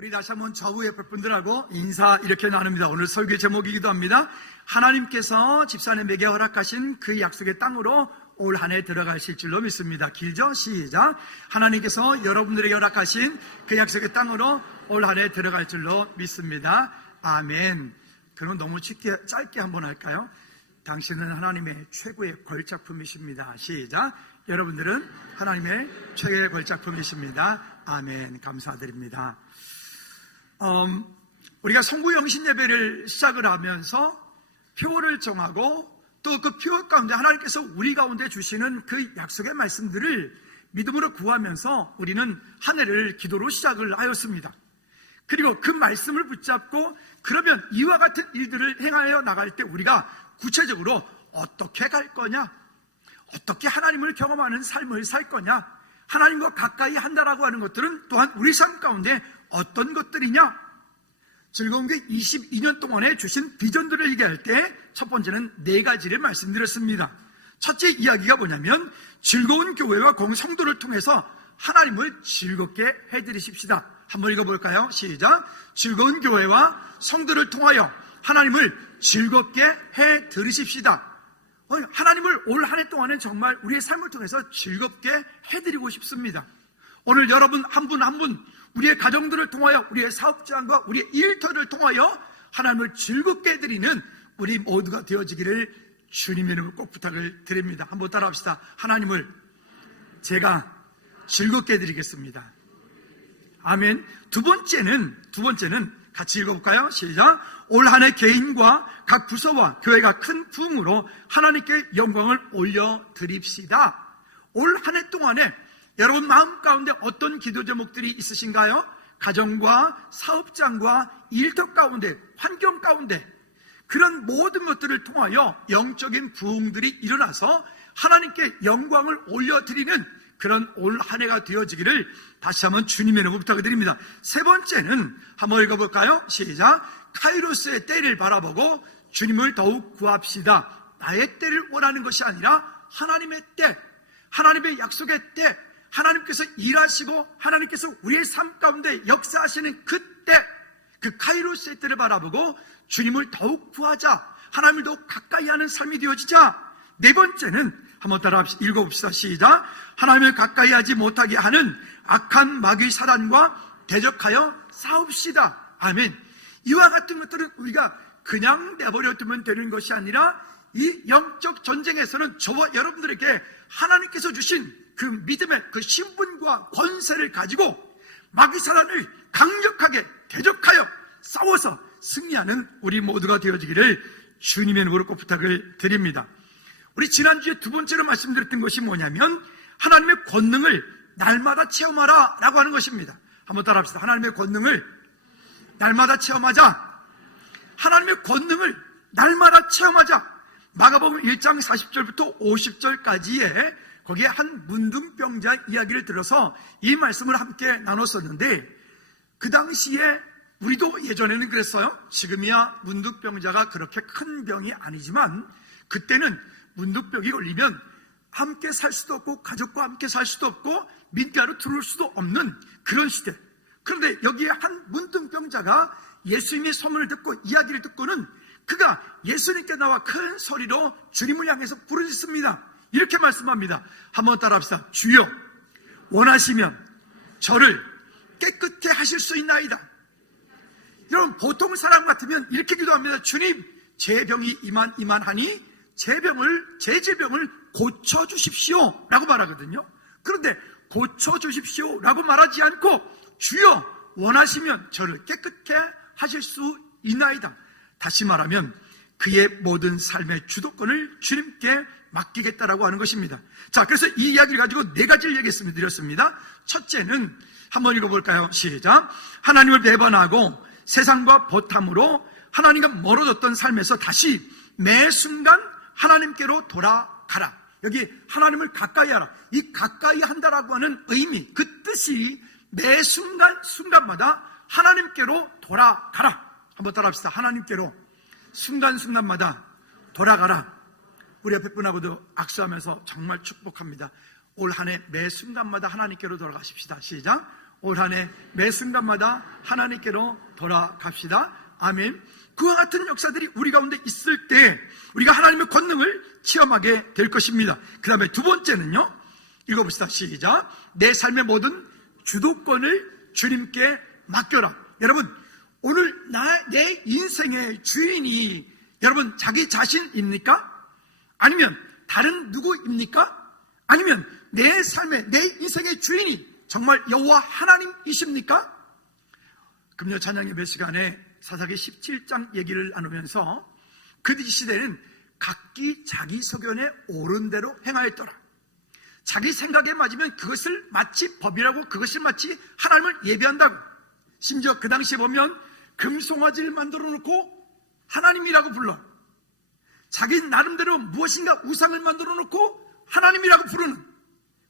우리 다시 한번 저우 옆에 분들하고 인사 이렇게 나눕니다. 오늘 설교 제목이기도 합니다. 하나님께서 집사님에게 허락하신 그 약속의 땅으로 올 한 해 들어가실 줄로 믿습니다. 길죠? 시작. 하나님께서 여러분들에게 허락하신 그 약속의 땅으로 올 한 해 들어갈 줄로 믿습니다. 아멘. 그럼 너무 짧게 한번 할까요? 당신은 하나님의 최고의 걸작품이십니다. 시작. 여러분들은 하나님의 최고의 걸작품이십니다. 아멘. 감사드립니다. 우리가 성구영신 예배를 시작을 하면서 표를 정하고 또 그 표 가운데 하나님께서 우리 가운데 주시는 그 약속의 말씀들을 믿음으로 구하면서 우리는 한 해를 기도로 시작을 하였습니다. 그리고 그 말씀을 붙잡고 그러면 이와 같은 일들을 행하여 나갈 때 우리가 구체적으로 어떻게 갈 거냐, 어떻게 하나님을 경험하는 삶을 살 거냐, 하나님과 가까이 한다라고 하는 것들은 또한 우리 삶 가운데 어떤 것들이냐. 즐거운 게 22년 동안에 주신 비전들을 얘기할 때 첫 번째는 4가지를 말씀드렸습니다. 첫째 이야기가 뭐냐면 즐거운 교회와 성도를 통해서 하나님을 즐겁게 해드리십시다. 한번 읽어볼까요? 시작. 즐거운 교회와 성도를 통하여 하나님을 즐겁게 해드리십시다. 하나님을 올 한 해 동안은 정말 우리의 삶을 통해서 즐겁게 해드리고 싶습니다. 오늘 여러분 한 분 한 분 우리의 가정들을 통하여 우리의 사업장과 우리의 일터를 통하여 하나님을 즐겁게 해드리는 우리 모두가 되어지기를 주님의 이름으로 꼭 부탁을 드립니다. 한번 따라합시다. 하나님을 제가 즐겁게 해드리겠습니다. 아멘. 두 번째는 같이 읽어볼까요? 시작. 올 한 해 개인과 각 부서와 교회가 큰 부흥으로 하나님께 영광을 올려드립시다. 올 한 해 동안에 여러분 마음 가운데 어떤 기도 제목들이 있으신가요? 가정과 사업장과 일터 가운데, 환경 가운데 그런 모든 것들을 통하여 영적인 부흥들이 일어나서 하나님께 영광을 올려드리는 그런 올 한 해가 되어지기를 다시 한번 주님의 이름으로 부탁드립니다. 세 번째는 한번 읽어볼까요? 시작. 카이로스의 때를 바라보고 주님을 더욱 구합시다. 나의 때를 원하는 것이 아니라 하나님의 때, 하나님의 약속의 때, 하나님께서 일하시고 하나님께서 우리의 삶 가운데 역사하시는 그때, 그 카이로스의 때를 바라보고 주님을 더욱 구하자, 하나님을 더욱 가까이 하는 삶이 되어지자. 네 번째는 한번 따라 읽어봅시다. 시작. 하나님을 가까이 하지 못하게 하는 악한 마귀 사단과 대적하여 싸웁시다. 아멘. 이와 같은 것들은 우리가 그냥 내버려 두면 되는 것이 아니라 이 영적 전쟁에서는 저와 여러분들에게 하나님께서 주신 그 믿음의 그 신분과 권세를 가지고 마귀 사단을 강력하게 대적하여 싸워서 승리하는 우리 모두가 되어지기를 주님의 이름으로 꼭 부탁을 드립니다. 우리 지난주에 두 번째로 말씀드렸던 것이 뭐냐면 하나님의 권능을 날마다 체험하라 라고 하는 것입니다. 한번 따라합시다. 하나님의 권능을 날마다 체험하자. 하나님의 권능을 날마다 체험하자. 마가복음 1장 40절부터 50절까지에 거기에 한 문둥병자 이야기를 들어서 이 말씀을 함께 나눴었는데, 그 당시에 우리도 예전에는 그랬어요. 지금이야 문둥병자가 그렇게 큰 병이 아니지만 그때는 문둥병이 걸리면 함께 살 수도 없고 가족과 함께 살 수도 없고 민가로 들어올 수도 없는 그런 시대. 그런데 여기에 한 문둥병자가 예수님의 소문을 듣고 이야기를 듣고는 그가 예수님께 나와 큰 소리로 주님을 향해서 부르짖습니다. 이렇게 말씀합니다. 한번 따라합시다. 주여, 원하시면 저를 깨끗게 하실 수 있나이다. 여러분, 보통 사람 같으면 이렇게 기도합니다. 주님, 제 병이 이만하니 제 질병을 고쳐주십시오 라고 말하거든요. 그런데 고쳐주십시오 라고 말하지 않고 주여, 원하시면 저를 깨끗게 하실 수 있나이다. 다시 말하면 그의 모든 삶의 주도권을 주님께 맡기겠다라고 하는 것입니다. 자, 그래서 이 이야기를 가지고 4가지를 얘기했습니다. 첫째는 한번 읽어볼까요? 시작. 하나님을 배반하고 세상과 보탐으로 하나님과 멀어졌던 삶에서 다시 매 순간 하나님께로 돌아가라. 여기 하나님을 가까이 하라. 이 가까이 한다라고 하는 의미, 그 뜻이 매 순간마다 하나님께로 돌아가라. 한번 따라합시다. 하나님께로 순간마다 돌아가라. 우리 옆에 분하고도 악수하면서 정말 축복합니다. 올 한 해 매 순간마다 하나님께로 돌아가십시다. 시작. 올 한 해 매 순간마다 하나님께로 돌아갑시다. 아멘. 그와 같은 역사들이 우리 가운데 있을 때 우리가 하나님의 권능을 체험하게 될 것입니다. 그 다음에 두 번째는요, 읽어봅시다. 시작. 내 삶의 모든 주도권을 주님께 맡겨라. 여러분, 오늘 내 인생의 주인이 여러분 자기 자신입니까? 아니면 다른 누구입니까? 아니면 내 삶의, 내 인생의 주인이 정말 여호와 하나님이십니까? 금요 찬양 예배 시간에 사사기 17장 얘기를 나누면서 그 시대는 각기 자기 소견에 옳은 대로 행하였더라. 자기 생각에 맞으면 그것을 마치 법이라고, 그것을 마치 하나님을 예배한다고. 심지어 그 당시에 보면 금송아지를 만들어 놓고 하나님이라고 불러. 자기 나름대로 무엇인가 우상을 만들어 놓고 하나님이라고 부르는.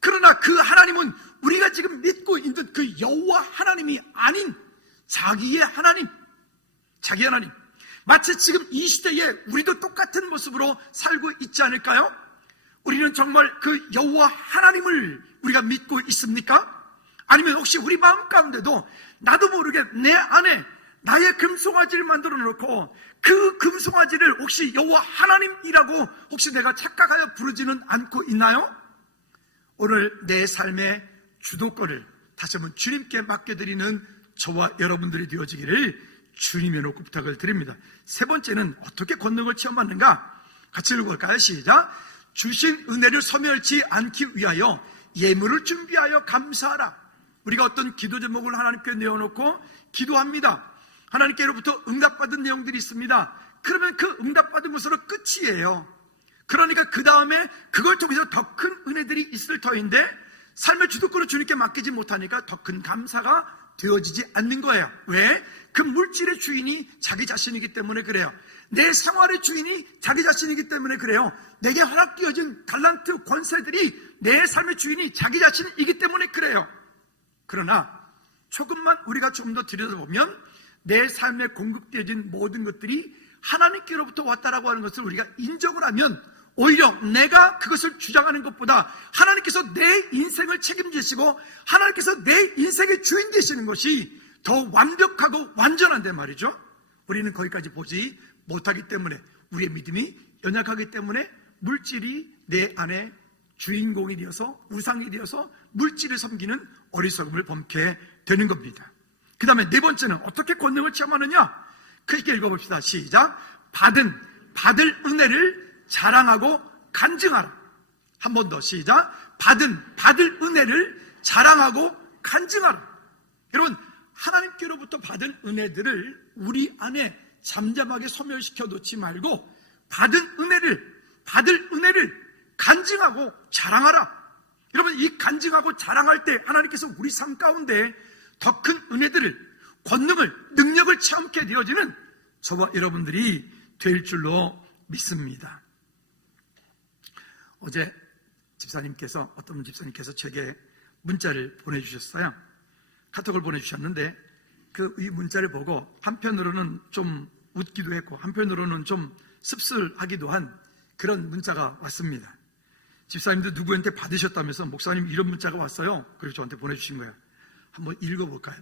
그러나 그 하나님은 우리가 지금 믿고 있는 그 여호와 하나님이 아닌 자기의 하나님, 자기 하나님. 마치 지금 이 시대에 우리도 똑같은 모습으로 살고 있지 않을까요? 우리는 정말 그 여호와 하나님을 우리가 믿고 있습니까? 아니면 혹시 우리 마음 가운데도 나도 모르게 내 안에 나의 금송아지를 만들어 놓고 그 금송아지를 혹시 여호와 하나님이라고 혹시 내가 착각하여 부르지는 않고 있나요? 오늘 내 삶의 주도권을 다시 한번 주님께 맡겨드리는 저와 여러분들이 되어지기를 주님의 놓고 부탁을 드립니다. 세 번째는 어떻게 권능을 체험하는가? 같이 읽어볼까요? 시작. 주신 은혜를 소멸치 않기 위하여 예물을 준비하여 감사하라. 우리가 어떤 기도 제목을 하나님께 내어놓고 기도합니다. 하나님께로부터 응답받은 내용들이 있습니다. 그러면 그 응답받은 것으로 끝이에요. 그러니까 그 다음에 그걸 통해서 더 큰 은혜들이 있을 터인데 삶의 주도권을 주님께 맡기지 못하니까 더 큰 감사가 되어지지 않는 거예요. 왜? 그 물질의 주인이 자기 자신이기 때문에 그래요. 내 생활의 주인이 자기 자신이기 때문에 그래요. 내게 허락되어진 달란트 권세들이 내 삶의 주인이 자기 자신이기 때문에 그래요. 그러나 조금만 우리가 좀 더 들여다보면 내 삶에 공급되어진 모든 것들이 하나님께로부터 왔다라고 하는 것을 우리가 인정을 하면 오히려 내가 그것을 주장하는 것보다 하나님께서 내 인생을 책임지시고 하나님께서 내 인생의 주인 되시는 것이 더 완벽하고 완전한데 말이죠. 우리는 거기까지 보지 못하기 때문에, 우리의 믿음이 연약하기 때문에 물질이 내 안에 주인공이 되어서 우상이 되어서 물질을 섬기는 어리석음을 범케 되는 겁니다. 그 다음에 네 번째는 어떻게 권능을 체험하느냐? 크게 읽어봅시다. 시작. 받을 은혜를 자랑하고 간증하라. 한 번 더 시작. 받을 은혜를 자랑하고 간증하라. 여러분, 하나님께로부터 받은 은혜들을 우리 안에 잠잠하게 소멸시켜 놓지 말고 받을 은혜를 간증하고 자랑하라. 여러분, 이 간증하고 자랑할 때 하나님께서 우리 삶 가운데 더 큰 은혜들을, 권능을, 능력을 체험케 되어지는 저와 여러분들이 될 줄로 믿습니다. 어제 어떤 집사님께서 제게 문자를 보내주셨어요. 카톡을 보내주셨는데 이 문자를 보고 한편으로는 좀 웃기도 했고 한편으로는 좀 씁쓸하기도 한 그런 문자가 왔습니다. 집사님도 누구한테 받으셨다면서 목사님 이런 문자가 왔어요. 그리고 저한테 보내주신 거예요. 한번 읽어볼까요?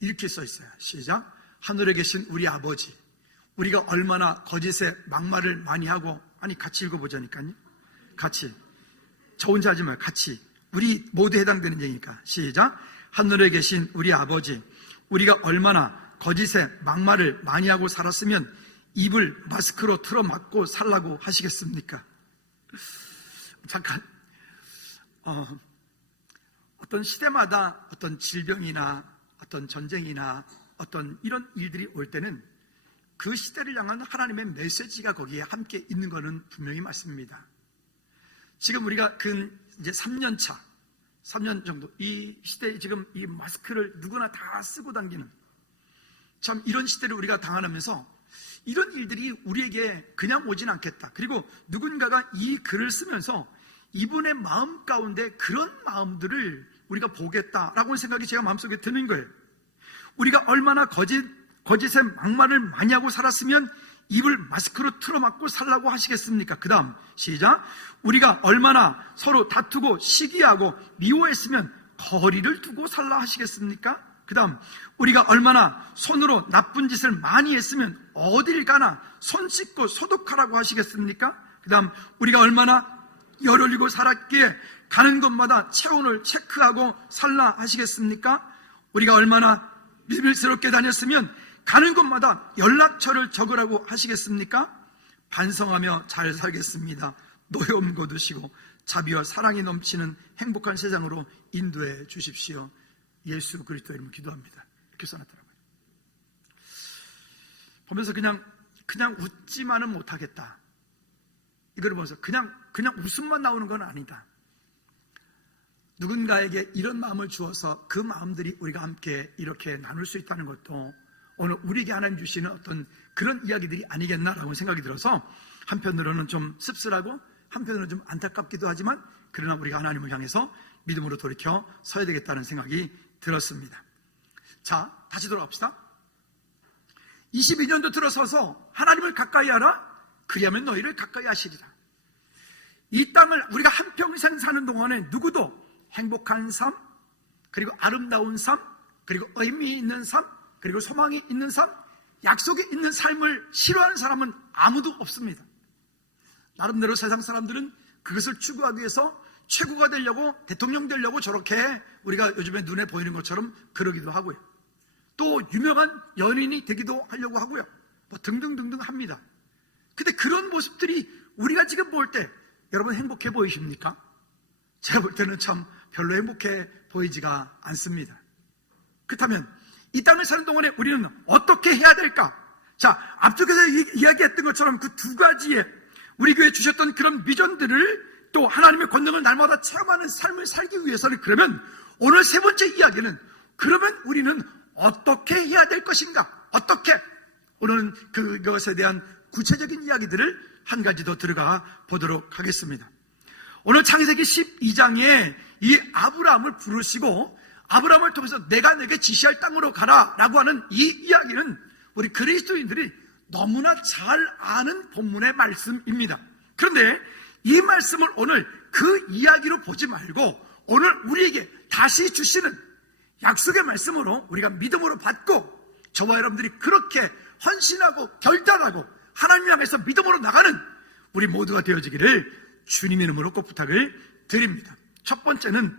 이렇게 써 있어요. 시작. 하늘에 계신 우리 아버지, 우리가 얼마나 거짓에 막말을 많이 하고, 아니 같이 읽어보자니까요. 같이, 저 혼자 하지 말고 같이, 우리 모두 해당되는 얘기니까. 시작. 하늘에 계신 우리 아버지, 우리가 얼마나 거짓에 막말을 많이 하고 살았으면 입을 마스크로 틀어막고 살라고 하시겠습니까? 잠깐, 어떤 시대마다 어떤 질병이나 어떤 전쟁이나 어떤 이런 일들이 올 때는 그 시대를 향한 하나님의 메시지가 거기에 함께 있는 것은 분명히 맞습니다. 지금 우리가 이제 3년 정도 이 시대에 지금 이 마스크를 누구나 다 쓰고 다니는 참 이런 시대를 우리가 당하면서 이런 일들이 우리에게 그냥 오진 않겠다. 그리고 누군가가 이 글을 쓰면서 이분의 마음 가운데 그런 마음들을 우리가 보겠다라고 하는 생각이 제가 마음속에 드는 거예요. 우리가 얼마나 거짓에 막말을 많이 하고 살았으면 입을 마스크로 틀어막고 살라고 하시겠습니까? 그 다음 시작. 우리가 얼마나 서로 다투고 시기하고 미워했으면 거리를 두고 살라 하시겠습니까? 그 다음, 우리가 얼마나 손으로 나쁜 짓을 많이 했으면 어딜 가나 손 씻고 소독하라고 하시겠습니까? 그 다음, 우리가 얼마나 열 올리고 살았기에 가는 곳마다 체온을 체크하고 살라 하시겠습니까? 우리가 얼마나 비밀스럽게 다녔으면 가는 곳마다 연락처를 적으라고 하시겠습니까? 반성하며 잘 살겠습니다. 노여움 거두시고 자비와 사랑이 넘치는 행복한 세상으로 인도해 주십시오. 예수 그리스도 이름으로 기도합니다. 이렇게 써놨더라고요. 보면서 그냥 웃지만은 못하겠다. 이걸 보면서 그냥 웃음만 나오는 건 아니다. 누군가에게 이런 마음을 주어서 그 마음들이 우리가 함께 이렇게 나눌 수 있다는 것도 오늘 우리에게 하나님 주시는 어떤 그런 이야기들이 아니겠나라고 생각이 들어서 한편으로는 좀 씁쓸하고 한편으로는 좀 안타깝기도 하지만 그러나 우리가 하나님을 향해서 믿음으로 돌이켜 서야 되겠다는 생각이 들었습니다. 자, 다시 돌아갑시다. 22년도 들어서서 하나님을 가까이 하라. 그리하면 너희를 가까이 하시리라. 이 땅을 우리가 한평생 사는 동안에 누구도 행복한 삶, 그리고 아름다운 삶, 그리고 의미 있는 삶, 그리고 소망이 있는 삶, 약속이 있는 삶을 싫어하는 사람은 아무도 없습니다. 나름대로 세상 사람들은 그것을 추구하기 위해서 최고가 되려고, 대통령 되려고 저렇게 우리가 요즘에 눈에 보이는 것처럼 그러기도 하고요. 또 유명한 연인이 되기도 하려고 하고요. 뭐 등등등등 합니다. 근데 그런 모습들이 우리가 지금 볼 때 여러분 행복해 보이십니까? 제가 볼 때는 참 별로 행복해 보이지가 않습니다. 그렇다면 이 땅을 사는 동안에 우리는 어떻게 해야 될까? 자, 앞쪽에서 이야기했던 것처럼 그 두 가지의 우리 교회에 주셨던 그런 비전들을 또 하나님의 권능을 날마다 체험하는 삶을 살기 위해서는, 그러면 오늘 세 번째 이야기는 그러면 우리는 어떻게 해야 될 것인가? 어떻게? 오늘은 그것에 대한 구체적인 이야기들을 한 가지 더 들어가 보도록 하겠습니다. 오늘 창세기 12장에 이 아브라함을 부르시고 아브라함을 통해서 내가 내게 지시할 땅으로 가라 라고 하는 이 이야기는 우리 그리스도인들이 너무나 잘 아는 본문의 말씀입니다. 그런데 이 말씀을 오늘 그 이야기로 보지 말고 오늘 우리에게 다시 주시는 약속의 말씀으로 우리가 믿음으로 받고 저와 여러분들이 그렇게 헌신하고 결단하고 하나님 향해서 믿음으로 나가는 우리 모두가 되어지기를 주님의 이름으로 꼭 부탁을 드립니다. 첫 번째는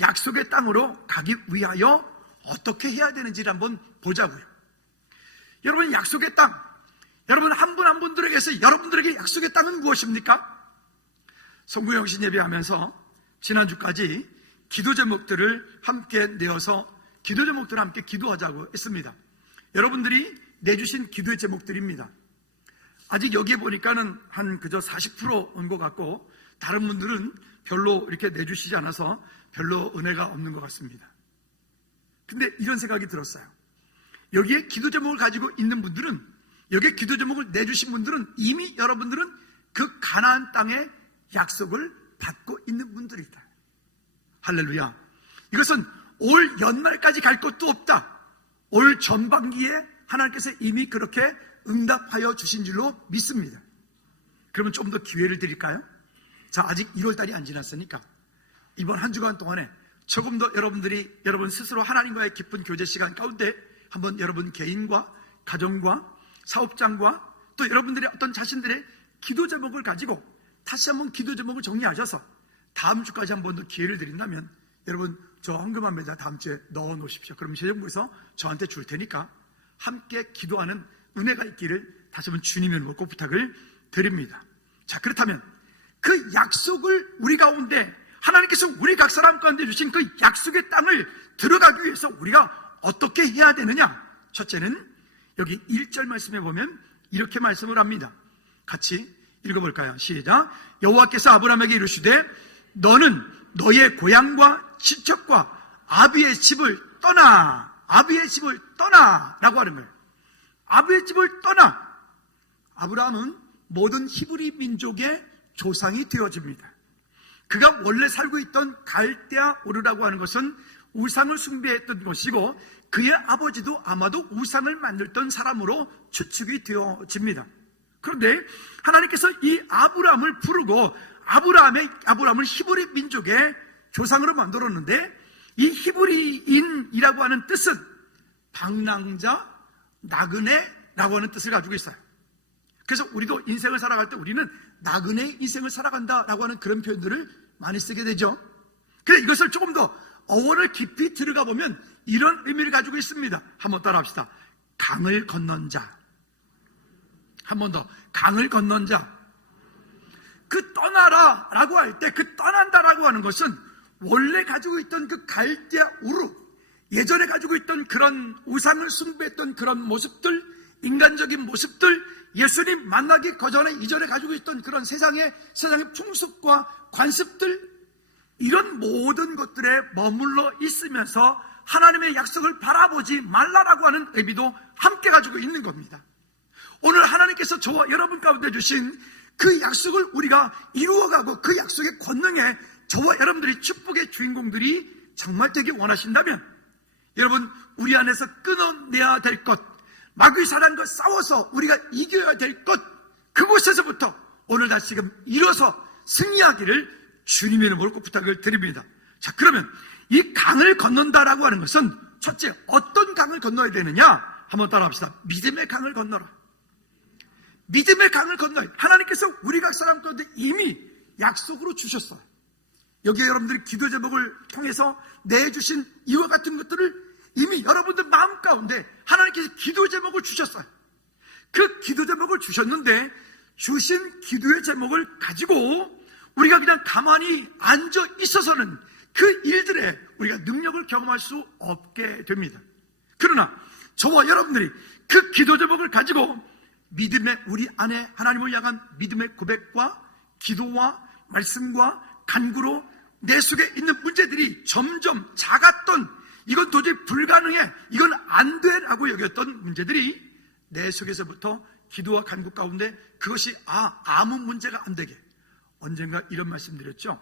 약속의 땅으로 가기 위하여 어떻게 해야 되는지를 한번 보자고요. 여러분, 약속의 땅, 여러분 한 분 한 분들에게서 여러분들에게 약속의 땅은 무엇입니까? 성구영신 예배하면서 지난주까지 기도 제목들을 함께 내어서 기도 제목들을 함께 기도하자고 했습니다. 여러분들이 내주신 기도의 제목들입니다. 아직 여기에 보니까는 한 그저 40% 온 것 같고 다른 분들은 별로 이렇게 내주시지 않아서 별로 은혜가 없는 것 같습니다. 근데 이런 생각이 들었어요. 여기에 기도 제목을 가지고 있는 분들은, 여기에 기도 제목을 내주신 분들은 이미 여러분들은 그 가나안 땅의 약속을 받고 있는 분들이다. 할렐루야. 이것은 올 연말까지 갈 것도 없다. 올 전반기에 하나님께서 이미 그렇게 응답하여 주신 줄로 믿습니다. 그러면 좀 더 기회를 드릴까요? 자, 아직 1월달이 안 지났으니까 이번 한 주간 동안에 조금 더 여러분들이 여러분 스스로 하나님과의 깊은 교제 시간 가운데 한번 여러분 개인과 가정과 사업장과 또 여러분들의 어떤 자신들의 기도 제목을 가지고 다시 한번 기도 제목을 정리하셔서 다음 주까지 한번 더 기회를 드린다면 여러분 저 헌금함에다 다음 주에 넣어 놓으십시오. 그럼 재정부에서 저한테 줄 테니까 함께 기도하는 은혜가 있기를 다시 한번 주님의 이름으로 꼭 부탁을 드립니다. 자, 그렇다면 그 약속을 우리 가운데 하나님께서 우리 각 사람 가운데 주신 그 약속의 땅을 들어가기 위해서 우리가 어떻게 해야 되느냐? 첫째는 여기 1절 말씀에 보면 이렇게 말씀을 합니다. 같이 읽어볼까요? 시작. 여호와께서 아브라함에게 이르시되 너는 너의 고향과 친척과 아비의 집을 떠나, 아비의 집을 떠나 라고 하는 거예요. 아비의 집을 떠나. 아브라함은 모든 히브리 민족의 조상이 되어집니다. 그가 원래 살고 있던 갈대아 우르라고 하는 것은 우상을 숭배했던 것이고 그의 아버지도 아마도 우상을 만들던 사람으로 추측이 되어집니다. 그런데 하나님께서 이 아브라함을 부르고 아브라함을 히브리 민족의 조상으로 만들었는데 이 히브리인이라고 하는 뜻은 방랑자, 나그네라고 하는 뜻을 가지고 있어요. 그래서 우리도 인생을 살아갈 때 우리는 나그네 인생을 살아간다라고 하는 그런 표현들을 많이 쓰게 되죠. 그런데 이것을 조금 더 어원을 깊이 들어가 보면 이런 의미를 가지고 있습니다. 한번 따라합시다. 강을 건넌 자. 한 번 더. 강을 건넌 자. 그 떠나라 라고 할 때 그 떠난다라고 하는 것은 원래 가지고 있던 그 갈대아 우르, 예전에 가지고 있던 그런 우상을 숭배했던 그런 모습들, 인간적인 모습들, 예수님 만나기 전에 이전에 가지고 있던 그런 세상의 풍습과 관습들, 이런 모든 것들에 머물러 있으면서 하나님의 약속을 바라보지 말라라고 하는 의미도 함께 가지고 있는 겁니다. 오늘 하나님께서 저와 여러분 가운데 주신 그 약속을 우리가 이루어가고 그 약속의 권능에 저와 여러분들이 축복의 주인공들이 정말 되기 원하신다면, 여러분, 우리 안에서 끊어내야 될 것, 마귀 사단과 싸워서 우리가 이겨야 될 것, 그곳에서부터 오늘 다시금 일어서 승리하기를 주님의 이름으로 꼭 부탁을 드립니다. 자, 그러면 이 강을 건넌다라고 하는 것은 첫째, 어떤 강을 건너야 되느냐? 한번 따라합시다. 믿음의 강을 건너라. 믿음의 강을 건너야 돼. 하나님께서 우리 각 사람 가운데 이미 약속으로 주셨어요. 여기에 여러분들이 기도 제목을 통해서 내주신 이와 같은 것들을 이미 여러분들 마음 가운데 하나님께서 기도 제목을 주셨어요. 그 기도 제목을 주셨는데, 주신 기도의 제목을 가지고 우리가 그냥 가만히 앉아 있어서는 그 일들에 우리가 능력을 경험할 수 없게 됩니다. 그러나 저와 여러분들이 그 기도 제목을 가지고 믿음의, 우리 안에 하나님을 향한 믿음의 고백과 기도와 말씀과 간구로 내 속에 있는 문제들이 점점 작았던, 이건 도저히 불가능해, 이건 안 돼 라고 여겼던 문제들이 내 속에서부터 기도와 간구 가운데 그것이 아무 문제가 안 되게, 언젠가 이런 말씀 드렸죠.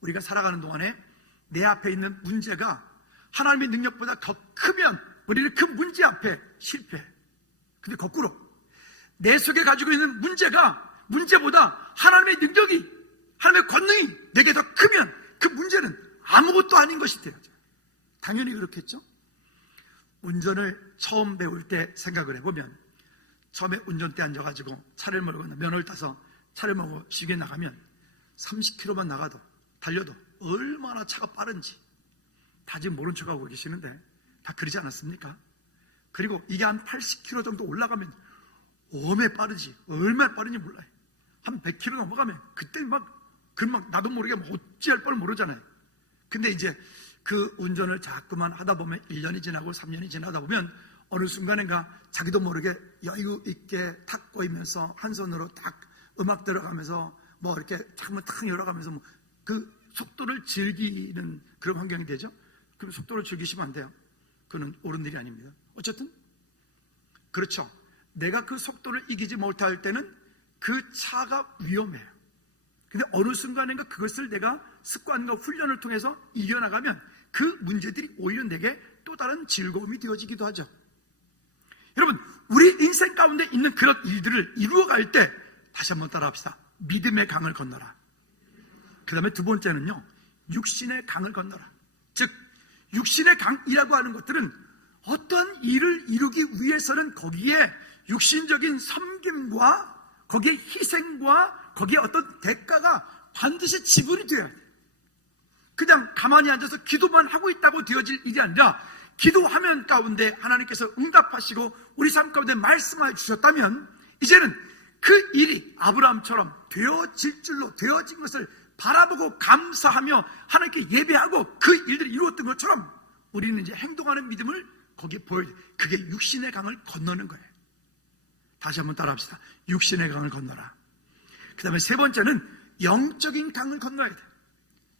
우리가 살아가는 동안에 내 앞에 있는 문제가 하나님의 능력보다 더 크면 우리는 그 문제 앞에 실패해. 근데 거꾸로 내 속에 가지고 있는 문제보다 하나님의 능력이, 하나님의 권능이 내게 더 크면 그 문제는 아무것도 아닌 것이 돼요. 당연히 그렇겠죠. 운전을 처음 배울 때 생각을 해보면, 처음에 운전대에 앉아가지고 차를 몰고 면허를 따서 차를 몰고 시계 나가면 30km만 나가도, 달려도 얼마나 차가 빠른지 다 지금 모른 척하고 계시는데 다 그러지 않았습니까? 그리고 이게 한 80km 정도 올라가면 얼마나 빠르지, 얼마나 빠른지 몰라요. 한 100km 넘어가면 그때 막 나도 모르게 어찌할 뻔을 모르잖아요. 근데 이제 그 운전을 자꾸만 하다 보면 1년이 지나고 3년이 지나다 보면 어느 순간인가 자기도 모르게 여유 있게 탁 꼬이면서 한 손으로 딱 음악 들어가면서 뭐 이렇게 창문 탁 열어가면서 뭐 그 속도를 즐기는 그런 환경이 되죠. 그럼 속도를 즐기시면 안 돼요. 그건 옳은 일이 아닙니다. 어쨌든 그렇죠. 내가 그 속도를 이기지 못할 때는 그 차가 위험해요. 근데 어느 순간인가 그것을 내가 습관과 훈련을 통해서 이겨나가면 그 문제들이 오히려 내게 또 다른 즐거움이 되어지기도 하죠. 여러분, 우리 인생 가운데 있는 그런 일들을 이루어갈 때 다시 한번 따라합시다. 믿음의 강을 건너라. 그 다음에 두 번째는요, 육신의 강을 건너라. 즉, 육신의 강이라고 하는 것들은 어떠한 일을 이루기 위해서는 거기에 육신적인 섬김과 거기에 희생과 거기에 어떤 대가가 반드시 지불이 되어야 돼요. 그냥 가만히 앉아서 기도만 하고 있다고 되어질 일이 아니라, 기도하면 가운데 하나님께서 응답하시고 우리 삶 가운데 말씀하여 주셨다면 이제는 그 일이 아브라함처럼 되어질 줄로, 되어진 것을 바라보고 감사하며 하나님께 예배하고 그 일들이 이루었던 것처럼 우리는 이제 행동하는 믿음을 거기에 보여야 돼요. 그게 육신의 강을 건너는 거예요. 다시 한번 따라합시다. 육신의 강을 건너라. 그 다음에 세 번째는 영적인 강을 건너야 돼요.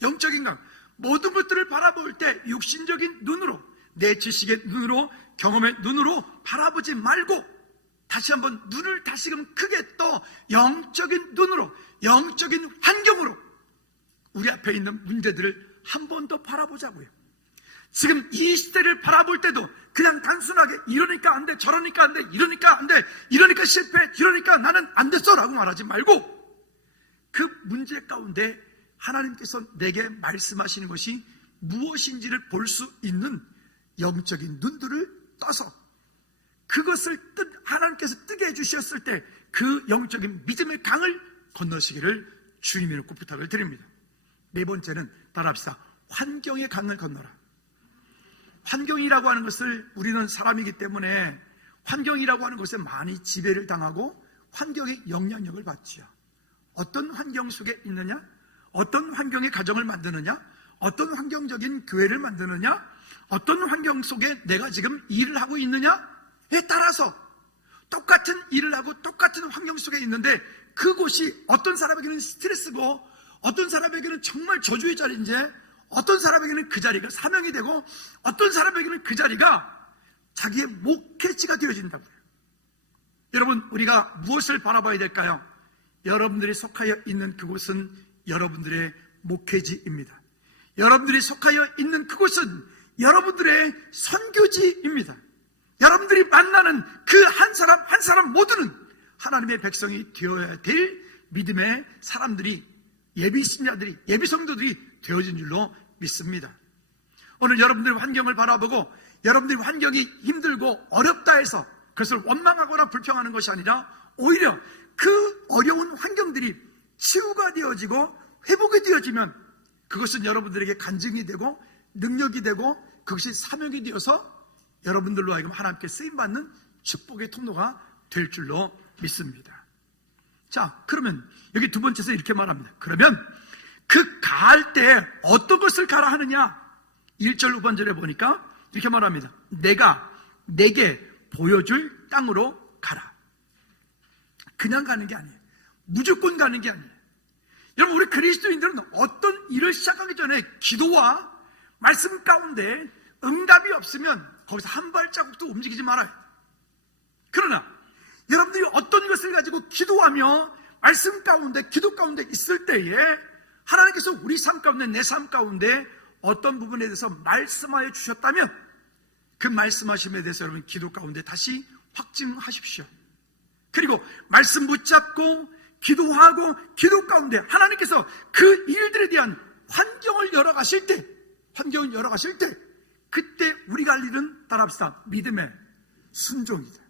영적인 강. 모든 것들을 바라볼 때 육신적인 눈으로, 내 지식의 눈으로, 경험의 눈으로 바라보지 말고 다시 한번 눈을 다시금 크게 떠 영적인 눈으로, 영적인 환경으로 우리 앞에 있는 문제들을 한 번 더 바라보자고요. 지금 이 시대를 바라볼 때도 그냥 단순하게 이러니까 안 돼, 저러니까 안 돼, 이러니까 안 돼, 이러니까 실패, 이러니까 나는 안 됐어 라고 말하지 말고 그 문제 가운데 하나님께서 내게 말씀하시는 것이 무엇인지를 볼 수 있는 영적인 눈들을 떠서 그것을 하나님께서 뜨게 해주셨을 때 그 영적인 믿음의 강을 건너시기를 주님의 꼭 부탁을 드립니다. 네 번째는 따라합시다. 환경의 강을 건너라. 환경이라고 하는 것을 우리는 사람이기 때문에 환경이라고 하는 것에 많이 지배를 당하고 환경의 영향력을 받지요. 어떤 환경 속에 있느냐? 어떤 환경의 가정을 만드느냐? 어떤 환경적인 교회를 만드느냐? 어떤 환경 속에 내가 지금 일을 하고 있느냐에 따라서 똑같은 일을 하고 똑같은 환경 속에 있는데 그곳이 어떤 사람에게는 스트레스고 어떤 사람에게는 정말 저주의 자리인지 어떤 사람에게는 그 자리가 사명이 되고 어떤 사람에게는 그 자리가 자기의 목회지가 되어진다고요. 여러분, 우리가 무엇을 바라봐야 될까요? 여러분들이 속하여 있는 그곳은 여러분들의 목회지입니다. 여러분들이 속하여 있는 그곳은 여러분들의 선교지입니다. 여러분들이 만나는 그 한 사람 한 사람 모두는 하나님의 백성이 되어야 될 믿음의 사람들이, 예비 신자들이, 예비 성도들이 되어진 줄로 믿습니다. 오늘 여러분들의 환경을 바라보고 여러분들의 환경이 힘들고 어렵다 해서 그것을 원망하거나 불평하는 것이 아니라 오히려 그 어려운 환경들이 치유가 되어지고 회복이 되어지면 그것은 여러분들에게 간증이 되고 능력이 되고 그것이 사명이 되어서 여러분들로 하여금 하나님께 쓰임받는 축복의 통로가 될 줄로 믿습니다. 자, 그러면 여기 두 번째에서 이렇게 말합니다. 그러면 그 가할 때 어떤 것을 가라 하느냐? 1절 후반절에 보니까 이렇게 말합니다. 내가 내게 보여줄 땅으로 가라. 그냥 가는 게 아니에요. 무조건 가는 게 아니에요. 여러분, 우리 그리스도인들은 어떤 일을 시작하기 전에 기도와 말씀 가운데 응답이 없으면 거기서 한 발자국도 움직이지 말아요. 그러나 여러분들이 어떤 것을 가지고 기도하며 말씀 가운데, 기도 가운데 있을 때에 하나님께서 우리 삶 가운데, 내 삶 가운데 어떤 부분에 대해서 말씀하여 주셨다면 그 말씀하심에 대해서 여러분 기도 가운데 다시 확증하십시오. 그리고 말씀 붙잡고 기도하고 기도 가운데 하나님께서 그 일들에 대한 환경을 열어가실 때, 그때 우리가 할 일은 따라합시다. 믿음의 순종이다.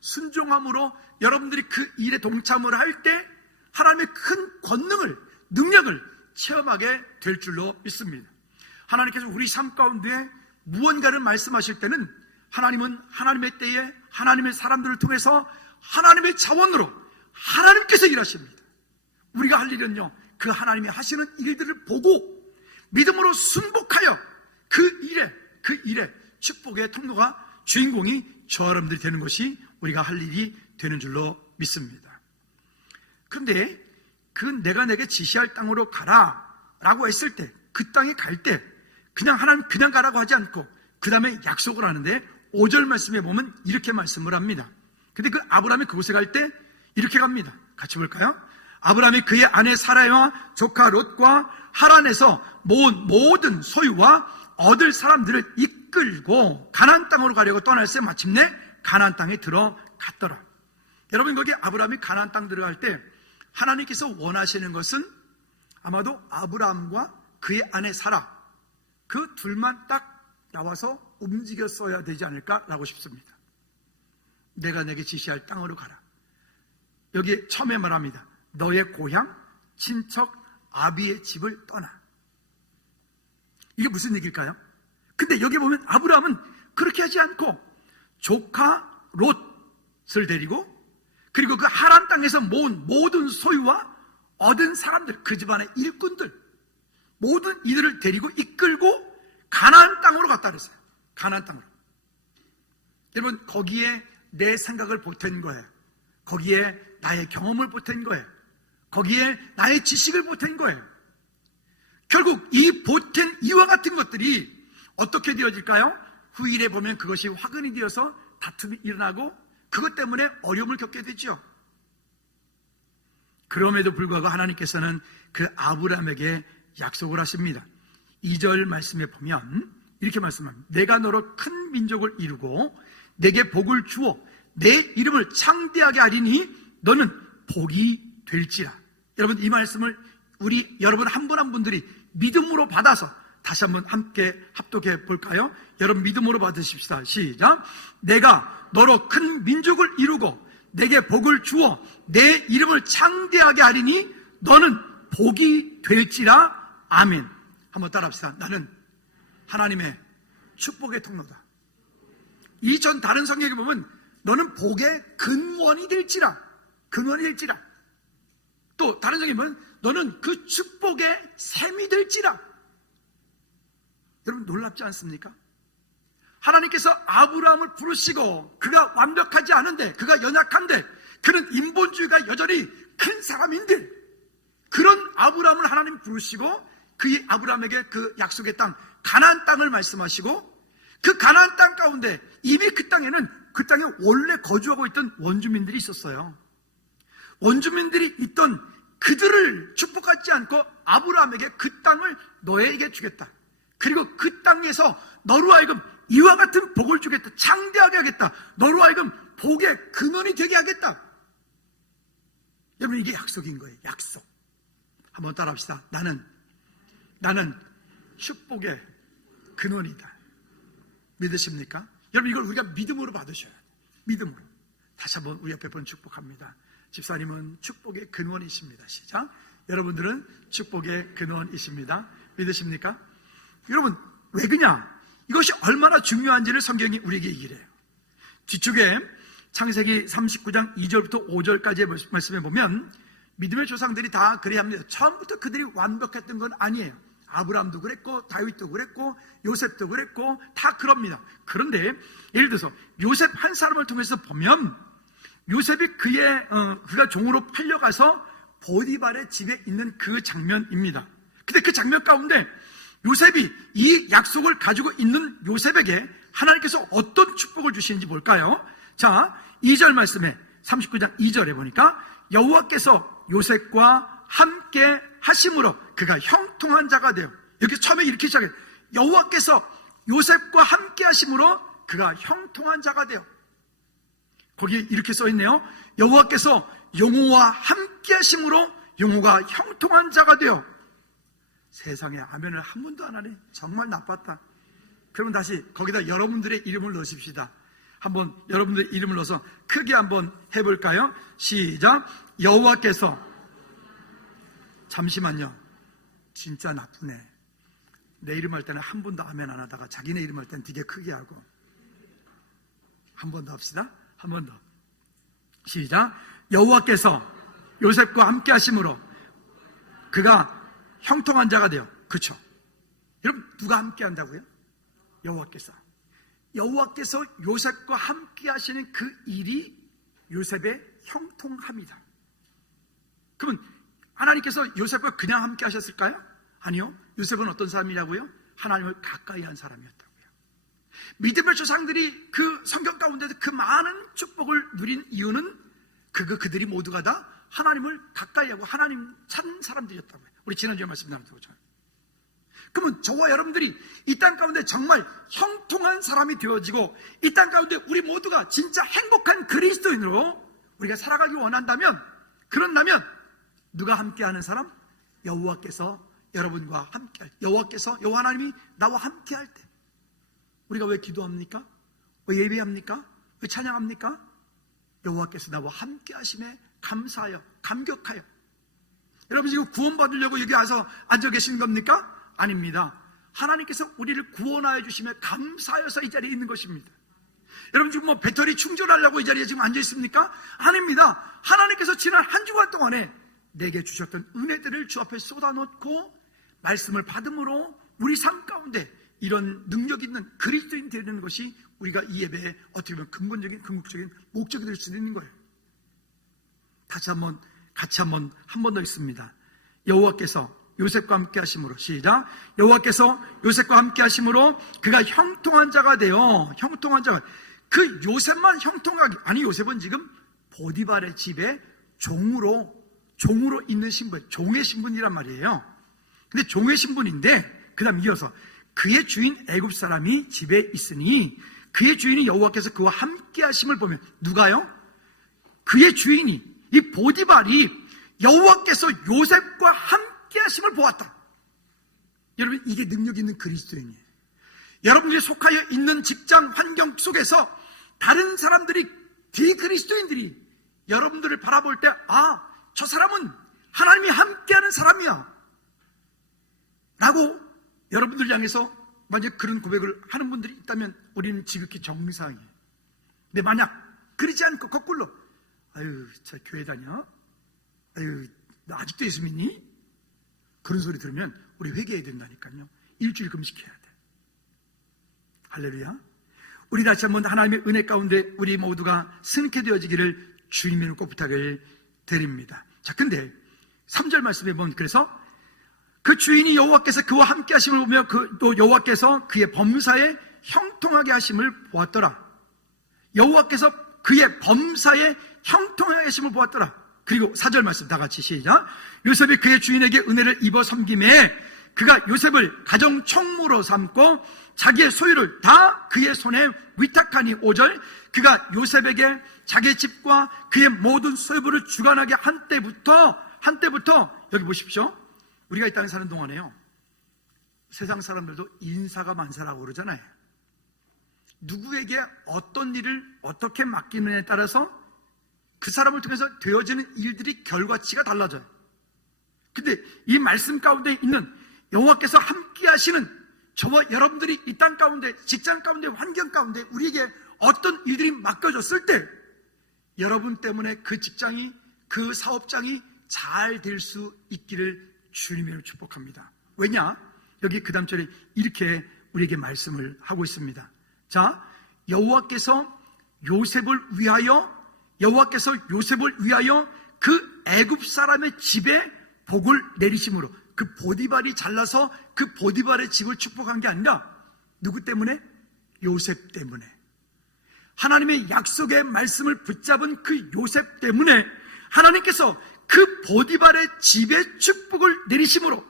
순종함으로 여러분들이 그 일에 동참을 할 때 하나님의 큰 권능을, 능력을 체험하게 될 줄로 믿습니다. 하나님께서 우리 삶 가운데 무언가를 말씀하실 때는 하나님은 하나님의 때에 하나님의 사람들을 통해서 하나님의 자원으로 하나님께서 일하십니다. 우리가 할 일은요, 그 하나님이 하시는 일들을 보고 믿음으로 순복하여 그 일에 축복의 통로가, 주인공이 저 여러분들이 되는 것이 우리가 할 일이 되는 줄로 믿습니다. 그런데 그 내가 내게 지시할 땅으로 가라 라고 했을 때, 그 땅에 갈 때 그냥 하나님 그냥 가라고 하지 않고 그 다음에 약속을 하는데 5절 말씀에 보면 이렇게 말씀을 합니다. 근데 그 아브라함이 그곳에 갈 때 이렇게 갑니다. 같이 볼까요? 아브라함이 그의 아내 사라와 조카 롯과 하란에서 모은 모든 소유와 얻을 사람들을 이끌고 가나안 땅으로 가려고 떠날새 마침내 가나안 땅에 들어갔더라. 여러분, 거기 아브라함이 가나안 땅 들어갈 때 하나님께서 원하시는 것은 아마도 아브라함과 그의 아내 사라, 그 둘만 딱 나와서 움직였어야 되지 않을까라고 싶습니다. 내가 내게 지시할 땅으로 가라. 여기 처음에 말합니다. 너의 고향, 친척, 아비의 집을 떠나. 이게 무슨 얘기일까요? 근데 여기 보면 아브라함은 그렇게 하지 않고 조카 롯을 데리고 그리고 그 하란 땅에서 모은 모든 소유와 얻은 사람들, 그 집안의 일꾼들, 모든 이들을 데리고 이끌고 가나안 땅으로 갔다 그랬어요. 가나안 땅으로. 여러분, 거기에 내 생각을 보탠 거예요. 거기에 나의 경험을 보탠 거예요. 거기에 나의 지식을 보탠 거예요. 결국 이 보탠 이와 같은 것들이 어떻게 되어질까요? 후일에 보면 그것이 화근이 되어서 다툼이 일어나고 그것 때문에 어려움을 겪게 되죠. 그럼에도 불구하고 하나님께서는 그 아브라함에게 약속을 하십니다. 2절 말씀에 보면 이렇게 말씀합니다. 내가 너로 큰 민족을 이루고 내게 복을 주어 내 이름을 창대하게 하리니 너는 복이 될지라. 여러분, 이 말씀을 여러분 한 분 한 분들이 믿음으로 받아서 다시 한번 함께 합독해 볼까요? 여러분 믿음으로 받으십시다. 시작. 내가 너로 큰 민족을 이루고 내게 복을 주어 내 이름을 창대하게 하리니 너는 복이 될지라. 아멘. 한번 따라합시다. 나는 하나님의 축복의 통로다. 이 전 다른 성경에 보면 너는 복의 근원이 될지라. 근원이 될지라. 또 다른 성경에 보면 너는 그 축복의 샘이 될지라. 여러분 놀랍지 않습니까? 하나님께서 아브라함을 부르시고 그가 완벽하지 않은데, 그가 연약한데, 그는 인본주의가 여전히 큰 사람인데, 그런 아브라함을 하나님 부르시고 그 아브라함에게 그 약속의 땅 가나안 땅을 말씀하시고, 그 가나안 땅 가운데 이미 그 땅에 원래 거주하고 있던 원주민들이 있었어요. 원주민들이 있던 그들을 축복하지 않고 아브라함에게 그 땅을 너에게 주겠다. 그리고 그 땅에서 너로 하여금 이와 같은 복을 주겠다. 창대하게 하겠다. 너로 하여금 복의 근원이 되게 하겠다. 여러분 이게 약속인 거예요. 약속. 한번 따라합시다. 나는 축복의 근원이다. 믿으십니까? 여러분 이걸 우리가 믿음으로 받으셔야 돼요. 믿음으로. 다시 한번 우리 옆에 분 축복합니다. 집사님은 축복의 근원이십니다. 시작. 여러분들은 축복의 근원이십니다. 믿으십니까? 여러분 왜 그냐? 이것이 얼마나 중요한지를 성경이 우리에게 얘기를 해요. 뒤쪽에 창세기 39장 2절부터 5절까지의 말씀에 보면 믿음의 조상들이 다 그래야 합니다. 처음부터 그들이 완벽했던 건 아니에요. 아브라함도 그랬고 다윗도 그랬고 요셉도 그랬고 다 그럽니다. 그런데 예를 들어서 요셉 한 사람을 통해서 보면 요셉이 그가 종으로 팔려가서 보디발의 집에 있는 그 장면입니다. 근데 그 장면 가운데 요셉이 이 약속을 가지고 있는 요셉에게 하나님께서 어떤 축복을 주시는지 볼까요? 자, 2절 말씀에 39장 2절에 보니까 여호와께서 요셉과 함께 하심으로 그가 형통한 자가 되어, 여기 처음에 이렇게 시작해요. 여호와께서 요셉과 함께 하심으로 그가 형통한 자가 되어. 거기에 이렇게 써있네요. 여호와께서 용호와 함께 하심으로 용호가 형통한 자가 되어. 세상에 아멘을 한 번도 안 하네. 정말 나빴다. 그러면 다시 거기다 여러분들의 이름을 넣으십시다. 한번 여러분들의 이름을 넣어서 크게 한번 해볼까요? 시작. 여호와께서. 잠시만요. 진짜 나쁘네. 내 이름 할 때는 한 번도 아멘 안 하다가 자기네 이름 할 때는 되게 크게 하고. 한 번 더 합시다. 한 번 더. 시작. 여호와께서 요셉과 함께 하심으로 그가 형통한 자가 되어. 그렇죠? 여러분 누가 함께 한다고요? 여호와께서. 여호와께서 요셉과 함께 하시는 그 일이 요셉의 형통함이다. 그러면 하나님께서 요셉과 그냥 함께 하셨을까요? 아니요. 요셉은 어떤 사람이냐고요? 하나님을 가까이 한 사람이었다고요. 믿음의 조상들이 그 성경 가운데서 그 많은 축복을 누린 이유는 그들이 모두가 다 하나님을 가까이 하고 하나님 찾는 사람들이었다고요. 우리 지난주에 말씀 나눴죠. 그러면 저와 여러분들이 이 땅 가운데 정말 형통한 사람이 되어지고 이 땅 가운데 우리 모두가 진짜 행복한 그리스도인으로 우리가 살아가기 원한다면, 그런다면 누가 함께하는 사람? 여호와께서 여러분과 함께할 때, 여호와께서, 여호와 하나님이 나와 함께할 때. 우리가 왜 기도합니까? 왜 예배합니까? 왜 찬양합니까? 여호와께서 나와 함께하심에 감사하여, 감격하여. 여러분 지금 구원받으려고 여기 와서 앉아 계신 겁니까? 아닙니다. 하나님께서 우리를 구원하여 주심에 감사하여서 이 자리에 있는 것입니다. 여러분 지금 뭐 배터리 충전하려고 이 자리에 지금 앉아 있습니까? 아닙니다. 하나님께서 지난 한 주간 동안에 내게 주셨던 은혜들을 주 앞에 쏟아놓고 말씀을 받음으로 우리 삶 가운데 이런 능력 있는 그리스도인 되는 것이 우리가 이 예배에 어떻게 보면 근본적인 궁극적인 목적이 될 수 있는 거예요. 다시 한번 같이 한 번 더 있습니다. 여호와께서 요셉과 함께 하심으로. 시작. 여호와께서 요셉과 함께 하심으로 그가 형통한 자가 되어. 형통한 자가. 그 요셉만 형통하게. 아니 요셉은 지금 보디발의 집에 종으로 있는 신분, 종의 신분이란 말이에요. 근데 종의 신분인데 그 다음 이어서 그의 주인 애굽 사람이 집에 있으니 그의 주인이 여호와께서 그와 함께 하심을 보면. 누가요? 그의 주인이, 이 보디발이 여호와께서 요셉과 함께 하심을 보았다. 여러분, 이게 능력 있는 그리스도인이에요. 여러분들이 속하여 있는 직장 환경 속에서 다른 사람들이, 비그리스도인들이 여러분들을 바라볼 때, 아, 저 사람은 하나님이 함께하는 사람이야 라고 여러분들 향해서 만약 그런 고백을 하는 분들이 있다면 우리는 지극히 정상이에요. 근데 만약 그러지 않고 거꾸로, 아유, 저 교회 다녀? 아유, 너 아직도 예수 믿니? 그런 소리 들으면 우리 회개해야 된다니까요. 일주일 금식해야 돼. 할렐루야. 우리 다시 한번 하나님의 은혜 가운데 우리 모두가 승케 되어지기를 주님의 꼭 부탁을 드립니다. 자, 근데 3절 말씀에 보면, 그래서 그 주인이 여호와께서 그와 함께 하심을 보며 또 여호와께서 그의 범사에 형통하게 하심을 보았더라. 여호와께서 그의 범사에 형통하게 하심을 보았더라. 그리고 4절 말씀 다 같이 시작. 요셉이 그의 주인에게 은혜를 입어 섬김에 그가 요셉을 가정 총무로 삼고 자기의 소유를 다 그의 손에 위탁하니. 5절, 그가 요셉에게 자기의 집과 그의 모든 소유를 주관하게 한 때부터 여기 보십시오. 우리가 이 땅에 사는 동안에요, 세상 사람들도 인사가 만사라고 그러잖아요. 누구에게 어떤 일을 어떻게 맡기느냐에 따라서 그 사람을 통해서 되어지는 일들이 결과치가 달라져요. 근데 이 말씀 가운데 있는 여호와께서 함께 하시는 저와 여러분들이 이 땅 가운데, 직장 가운데, 환경 가운데 우리에게 어떤 일들이 맡겨졌을 때 여러분 때문에 그 직장이, 그 사업장이 잘 될 수 있기를 주님으로 축복합니다. 왜냐? 여기 그 다음 절에 이렇게 우리에게 말씀을 하고 있습니다. 자, 여호와께서 요셉을 위하여 그 애굽 사람의 집에 복을 내리심으로, 그 보디발이 잘나서 그 보디발의 집을 축복한 게 아니라 누구 때문에? 요셉 때문에. 하나님의 약속의 말씀을 붙잡은 그 요셉 때문에 하나님께서 그 보디발의 집에 축복을 내리심으로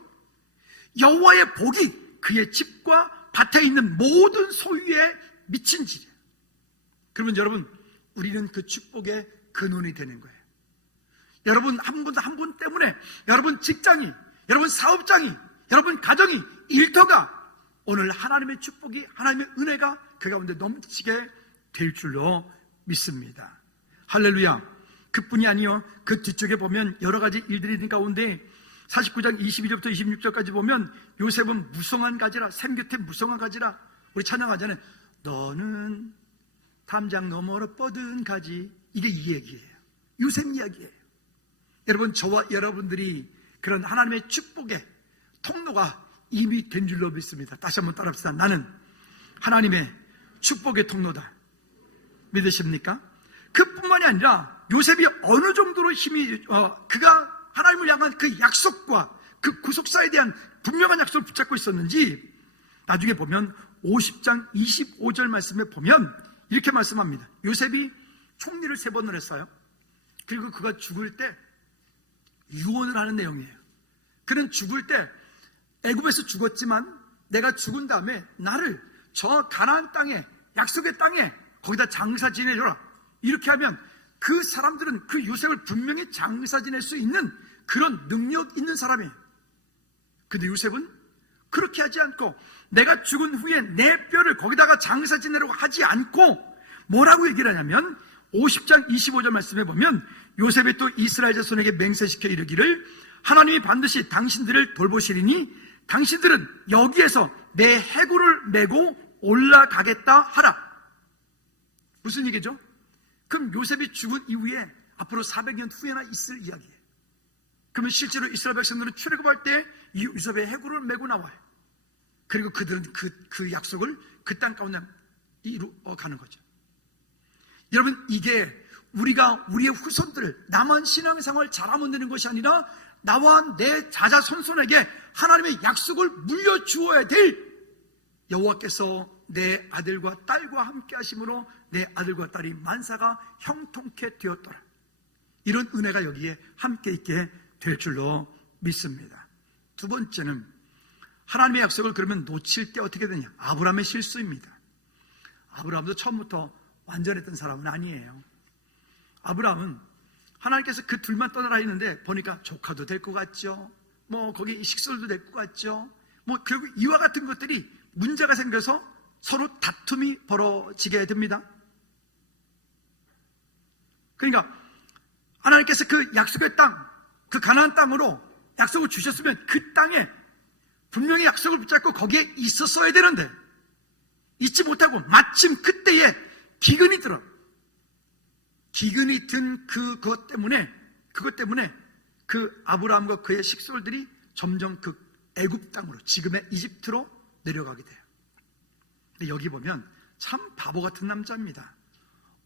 여호와의 복이 그의 집과 밭에 있는 모든 소유에 미친지라. 그러면 여러분, 우리는 그 축복의 근원이 되는 거예요. 여러분 한 분 한 분 때문에 여러분 직장이, 여러분 사업장이, 여러분 가정이, 일터가 오늘 하나님의 축복이, 하나님의 은혜가 그 가운데 넘치게 될 줄로 믿습니다. 할렐루야. 그뿐이 아니요, 그 뒤쪽에 보면 여러 가지 일들이 있는 가운데 49장 22절부터 26절까지 보면 요셉은 무성한 가지라, 샘 곁에 무성한 가지라. 우리 찬양하잖아요. 너는 담장 너머로 뻗은 가지. 이게 이 얘기예요. 요셉 이야기예요. 여러분, 저와 여러분들이 그런 하나님의 축복의 통로가 이미 된 줄로 믿습니다. 다시 한번 따라합시다. 나는 하나님의 축복의 통로다. 믿으십니까? 그뿐만이 아니라 요셉이 어느 정도로 그가 하나님을 향한 그 약속과 그 구속사에 대한 분명한 약속을 붙잡고 있었는지 나중에 보면 50장 25절 말씀에 보면 이렇게 말씀합니다. 요셉이 총리를 3번을 했어요. 그리고 그가 죽을 때 유언을 하는 내용이에요. 그는 죽을 때 애굽에서 죽었지만 내가 죽은 다음에 나를 저 가나안 땅에, 약속의 땅에 거기다 장사 지내줘라. 이렇게 하면 그 사람들은 그 요셉을 분명히 장사 지낼 수 있는 그런 능력 있는 사람이에요. 근데 요셉은 그렇게 하지 않고 내가 죽은 후에 내 뼈를 거기다가 장사 지내려고 하지 않고 뭐라고 얘기를 하냐면 50장 25절 말씀에 보면 요셉이 또 이스라엘 자손에게 맹세시켜 이르기를 하나님이 반드시 당신들을 돌보시리니 당신들은 여기에서 내 해골을 메고 올라가겠다 하라. 무슨 얘기죠? 그럼 요셉이 죽은 이후에 앞으로 400년 후에나 있을 이야기예요. 그러면 실제로 이스라엘 백성들은 출애굽할 때 이 요셉의 해골을 메고 나와요. 그리고 그들은 그 약속을 그 땅 가운데 이루어가는 거죠. 여러분, 이게 우리가 우리의 후손들을 나만 신앙생활 잘하면 되는 것이 아니라 나와 내 자자손손에게 하나님의 약속을 물려주어야 될 여호와께서 내 아들과 딸과 함께 하심으로 내 아들과 딸이 만사가 형통케 되었더라. 이런 은혜가 여기에 함께 있게 될 줄로 믿습니다. 두 번째는 하나님의 약속을 그러면 놓칠 때 어떻게 되냐? 아브라함의 실수입니다. 아브라함도 처음부터 완전했던 사람은 아니에요. 아브라함은 하나님께서 그 둘만 떠나라 했는데 보니까 조카도 될 것 같죠. 뭐 거기 식솔도 될 것 같죠. 결국 이와 같은 것들이 문제가 생겨서 서로 다툼이 벌어지게 됩니다. 그러니까 하나님께서 그 약속의 땅, 그 가나안 땅으로 약속을 주셨으면 그 땅에 분명히 약속을 붙잡고 거기에 있었어야 되는데 잊지 못하고 마침 그때에 기근이 들어. 기근이 든 그것 때문에 그 아브라함과 그의 식솔들이 점점 그 애굽 땅으로, 지금의 이집트로 내려가게 돼요. 근데 여기 보면 참 바보 같은 남자입니다.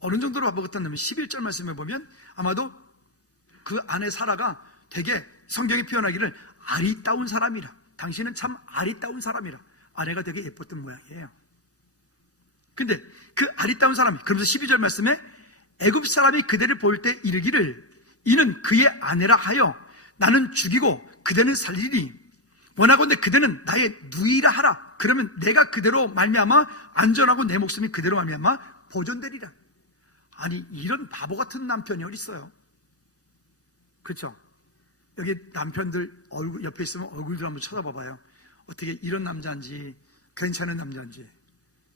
어느 정도로 바보 같은 남자면 11절 말씀에 보면 아마도 그 아내 사라가 되게 성경에 표현하기를 아리따운 사람이라, 당신은 참 아리따운 사람이라, 아내가 되게 예뻤던 모양이에요. 근데 그 아리따운 사람이, 그러면서 12절 말씀에 애굽 사람이 그대를 볼 때 이르기를 이는 그의 아내라 하여 나는 죽이고 그대는 살리니 원하건대 그대는 나의 누이라 하라. 그러면 내가 그대로 말미암아 안전하고 내 목숨이 그대로 말미암아 보존되리라. 아니, 이런 바보 같은 남편이 어디 있어요? 그렇죠? 여기 남편들 얼굴 옆에 있으면 얼굴들 한번 쳐다봐봐요. 어떻게 이런 남자인지, 괜찮은 남자인지.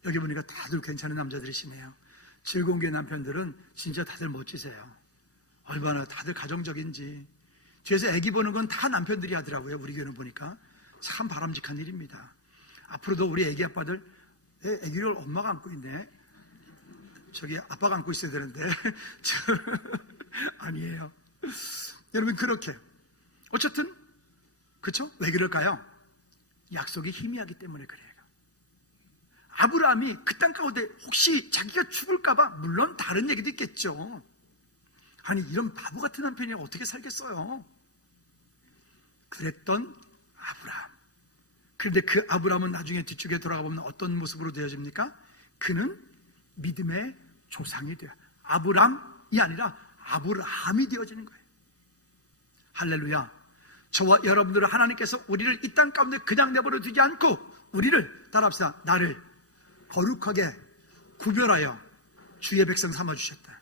여기 보니까 다들 괜찮은 남자들이시네요. 즐거운 게 남편들은 진짜 다들 멋지세요. 얼마나 다들 가정적인지. 뒤에서 애기 보는 건 다 남편들이 하더라고요. 우리 교회는 보니까 참 바람직한 일입니다. 앞으로도 우리 애기 아빠들, 애기를 엄마가 안고 있네. 저기 아빠가 안고 있어야 되는데 아니에요. 여러분, 그렇게 어쨌든 그렇죠? 왜 그럴까요? 약속이 희미하기 때문에 그래요. 아브라함이 그 땅 가운데 혹시 자기가 죽을까봐, 물론 다른 얘기도 있겠죠. 아니, 이런 바보 같은 남편이 어떻게 살겠어요? 그랬던 아브라함. 그런데 그 아브라함은 나중에 뒤쪽에 돌아가 보면 어떤 모습으로 되어집니까? 그는 믿음의 조상이 돼요. 아브람이 아니라 아브라함이 되어지는 거예요. 할렐루야. 저와 여러분들은 하나님께서 우리를 이 땅 가운데 그냥 내버려 두지 않고 우리를, 따라합시다, 나를 거룩하게 구별하여 주의 백성 삼아주셨다.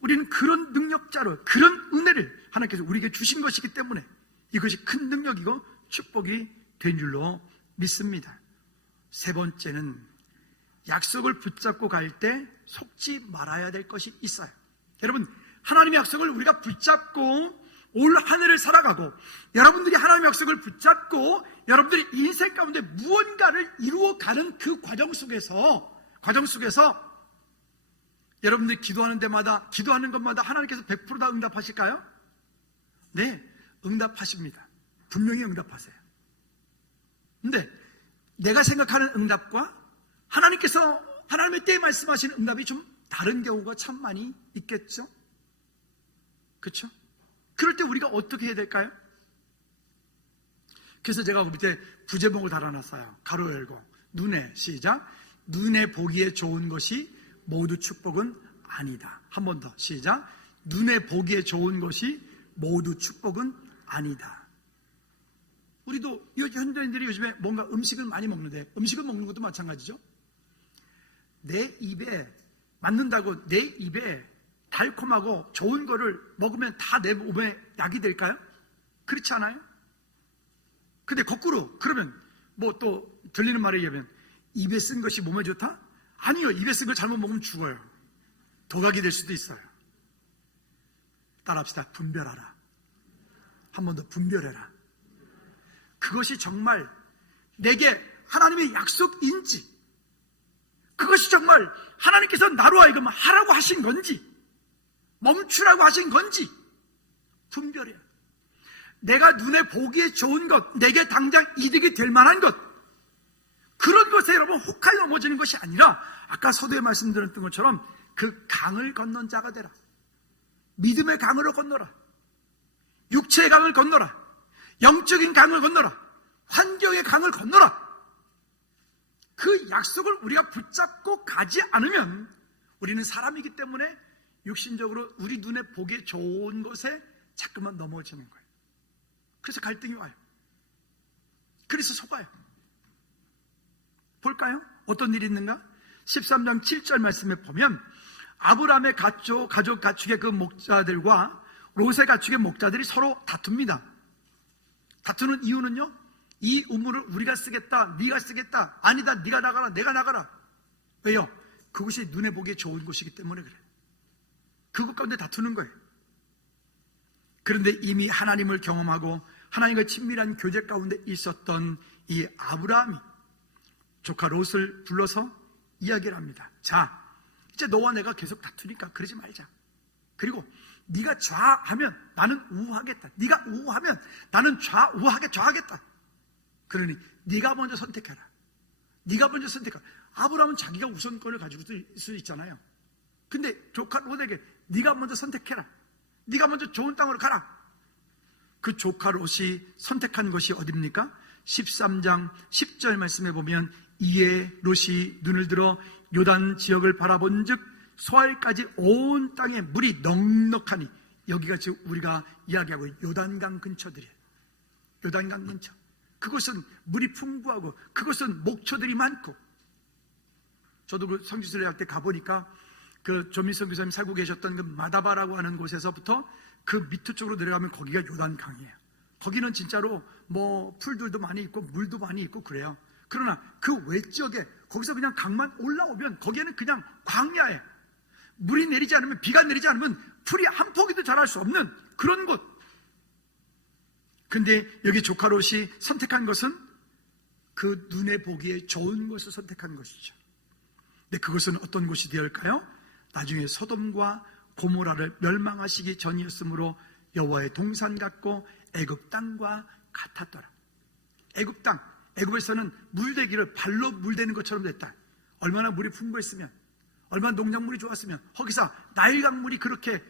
우리는 그런 능력자로, 그런 은혜를 하나님께서 우리에게 주신 것이기 때문에 이것이 큰 능력이고 축복이 된 줄로 믿습니다. 세 번째는 약속을 붙잡고 갈 때 속지 말아야 될 것이 있어요. 여러분, 하나님의 약속을 우리가 붙잡고 올 한 해를 살아가고, 여러분들이 하나님의 약속을 붙잡고 여러분들이 인생 가운데 무언가를 이루어가는 그 과정 속에서 여러분들이 기도하는 데마다, 기도하는 것마다 하나님께서 100% 다 응답하실까요? 네, 응답하십니다. 분명히 응답하세요. 근데 내가 생각하는 응답과 하나님의 때에 말씀하시는 응답이 좀 다른 경우가 참 많이 있겠죠? 그렇죠? 그럴 때 우리가 어떻게 해야 될까요? 그래서 제가 그 밑에 부제목을 달아놨어요. 가로 열고, 눈에, 시작, 눈에 보기에 좋은 것이 모두 축복은 아니다. 한 번 더, 시작, 눈에 보기에 좋은 것이 모두 축복은 아니다. 우리도 현대인들이 요즘에 뭔가 음식을 많이 먹는데, 음식을 먹는 것도 마찬가지죠. 내 입에 맞는다고 내 입에 달콤하고 좋은 거를 먹으면 다 내 몸에 약이 될까요? 그렇지 않아요? 근데 거꾸로, 그러면 뭐 또 들리는 말에 의하면 입에 쓴 것이 몸에 좋다? 아니요, 입에 쓴 걸 잘못 먹으면 죽어요. 독약이 될 수도 있어요. 따라합시다. 분별하라. 한 번 더, 분별해라. 그것이 정말 내게 하나님의 약속인지, 그것이 정말 하나님께서 나로 하여금 하라고 하신 건지, 멈추라고 하신 건지 분별해요. 내가 눈에 보기에 좋은 것, 내게 당장 이득이 될 만한 것, 그런 것에 여러분 혹하여 넘어지는 것이 아니라 아까 서두에 말씀드렸던 것처럼 그 강을 건넌 자가 되라. 믿음의 강으로 건너라. 육체의 강을 건너라. 영적인 강을 건너라. 환경의 강을 건너라. 그 약속을 우리가 붙잡고 가지 않으면 우리는 사람이기 때문에 육신적으로 우리 눈에 보기에 좋은 것에 자꾸만 넘어지는 거예요. 그래서 갈등이 와요. 그래서 속아요. 볼까요? 어떤 일이 있는가? 13장 7절 말씀에 보면 아브라함의 가족 가축의 그 목자들과 롯의 가축의 목자들이 서로 다툽니다. 다투는 이유는요, 이 우물을 우리가 쓰겠다, 네가 쓰겠다, 아니다, 네가 나가라, 내가 나가라. 왜요? 그것이 눈에 보기에 좋은 곳이기 때문에 그래요. 그것 가운데 다투는 거예요. 그런데 이미 하나님을 경험하고 하나님과 친밀한 교제 가운데 있었던 이 아브라함이 조카 롯을 불러서 이야기를 합니다. 자, 이제 너와 내가 계속 다투니까 그러지 말자. 그리고 네가 좌하면 나는 우하겠다. 네가 우하면 나는 좌하겠다. 그러니 네가 먼저 선택해라. 네가 먼저 선택해라. 아브라함은 자기가 우선권을 가지고 있을 수 있잖아요. 근데 조카 롯에게 네가 먼저 선택해라. 네가 먼저 좋은 땅으로 가라. 그 조카 롯이 선택한 것이 어디입니까? 13장 10절 말씀에 보면 이에 롯이 눈을 들어 요단 지역을 바라본 즉 소알까지 온 땅에 물이 넉넉하니, 여기가 지금 우리가 이야기하고 요단강 근처들이에요. 요단강 근처. 그곳은 물이 풍부하고 그곳은 목초들이 많고, 저도 그 성지순례 할 때 가보니까 그 조민성 교사님 살고 계셨던 그 마다바라고 하는 곳에서부터 그 밑에 쪽으로 내려가면 거기가 요단강이에요. 거기는 진짜로 뭐 풀들도 많이 있고 물도 많이 있고 그래요. 그러나 그 외지역에 거기서 그냥 강만 올라오면 거기에는 그냥 광야에 물이 내리지 않으면, 비가 내리지 않으면 풀이 한 포기도 자랄 수 없는 그런 곳. 근데 여기 조카 롯이 선택한 것은 그 눈에 보기에 좋은 것을 선택한 것이죠. 근데 그것은 어떤 곳이 되었을까요? 나중에 소돔과 고모라를 멸망하시기 전이었으므로 여호와의 동산 같고 애굽 땅과 같았더라. 애굽 땅, 애굽에서는 물대기를 발로 물대는 것처럼 됐다. 얼마나 물이 풍부했으면, 얼마나 농작물이 좋았으면, 거기서 나일 강물이 그렇게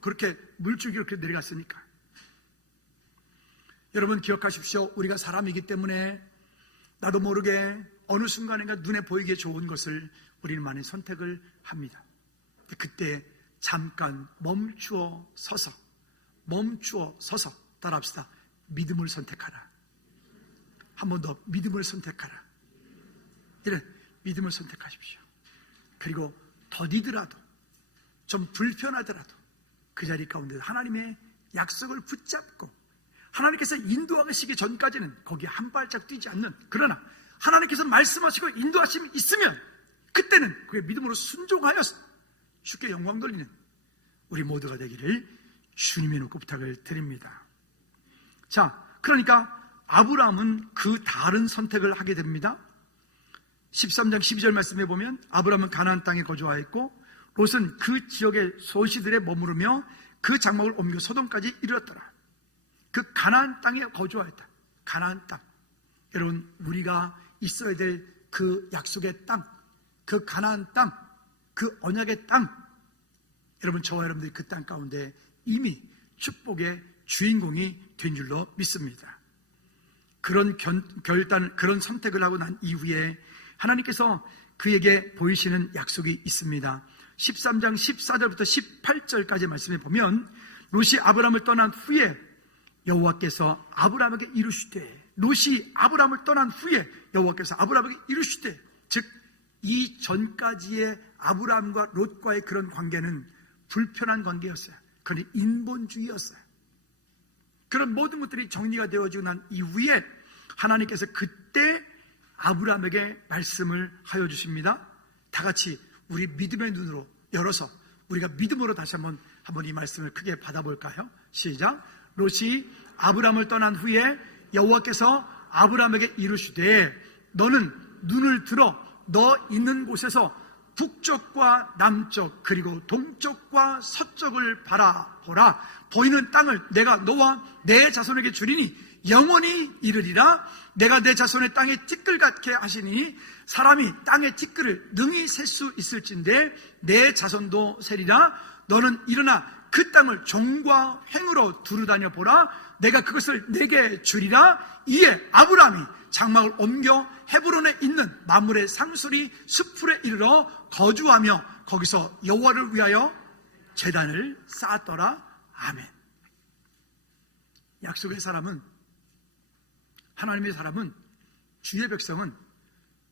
그렇게 물줄기 이렇게 내려갔으니까. 여러분 기억하십시오. 우리가 사람이기 때문에 나도 모르게 어느 순간인가 눈에 보이기에 좋은 것을 우리는 많이 선택을 합니다. 그때 잠깐 멈추어 서서 따라합시다. 믿음을 선택하라. 한 번 더, 믿음을 선택하라. 이래, 믿음을 선택하십시오. 그리고 더디더라도, 좀 불편하더라도 그 자리 가운데 하나님의 약속을 붙잡고 하나님께서 인도하시기 전까지는 거기에 한 발짝 뛰지 않는, 그러나 하나님께서 말씀하시고 인도하심이 있으면 그때는 그의 믿음으로 순종하여서 주께 영광 돌리는 우리 모두가 되기를 주님의 놓고 부탁을 드립니다. 자, 그러니까 아브라함은 그 다른 선택을 하게 됩니다. 13장 12절 말씀에 보면 아브라함은 가나안 땅에 거주하였고 롯은 그 지역의 소시들에 머무르며 그 장막을 옮겨 소돔까지 이르렀더라. 그 가나안 땅에 거주하였다. 가나안 땅. 여러분, 우리가 있어야 될 그 약속의 땅, 그 가나안 땅, 그 언약의 땅, 여러분, 저와 여러분들이 그 땅 가운데 이미 축복의 주인공이 된 줄로 믿습니다. 그런 그런 선택을 하고 난 이후에 하나님께서 그에게 보이시는 약속이 있습니다. 13장 14절부터 18절까지 말씀해 보면 롯이 아브라함을 떠난 후에 여호와께서 아브라함에게 이르시되, 롯이 아브라함을 떠난 후에 여호와께서 아브라함에게 이르시되, 즉 이 전까지의 아브라함과 롯과의 그런 관계는 불편한 관계였어요. 그건 인본주의였어요. 그런 모든 것들이 정리가 되어지고 난 이후에 하나님께서 그때 아브라함에게 말씀을 하여 주십니다. 다 같이 우리 믿음의 눈으로 열어서 우리가 믿음으로 다시 한번 이 말씀을 크게 받아볼까요? 시작. 롯이 아브라함을 떠난 후에 여호와께서 아브라함에게 이르시되, 너는 눈을 들어 너 있는 곳에서 북쪽과 남쪽 그리고 동쪽과 서쪽을 바라보라. 보이는 땅을 내가 너와 내 자손에게 주리니 영원히 이르리라. 내가 내 자손의 땅에 티끌 같게 하시니 사람이 땅의 티끌을 능히 셀 수 있을진데 내 자손도 세리라. 너는 일어나 그 땅을 종과 횡으로 두루다녀 보라. 내가 그것을 내게 주리라. 이에 아브라함이 장막을 옮겨 헤브론에 있는 마므레 상수리 숲풀에 이르러 거주하며 거기서 여호와를 위하여 제단을 쌓았더라. 아멘. 약속의 사람은, 하나님의 사람은, 주의 백성은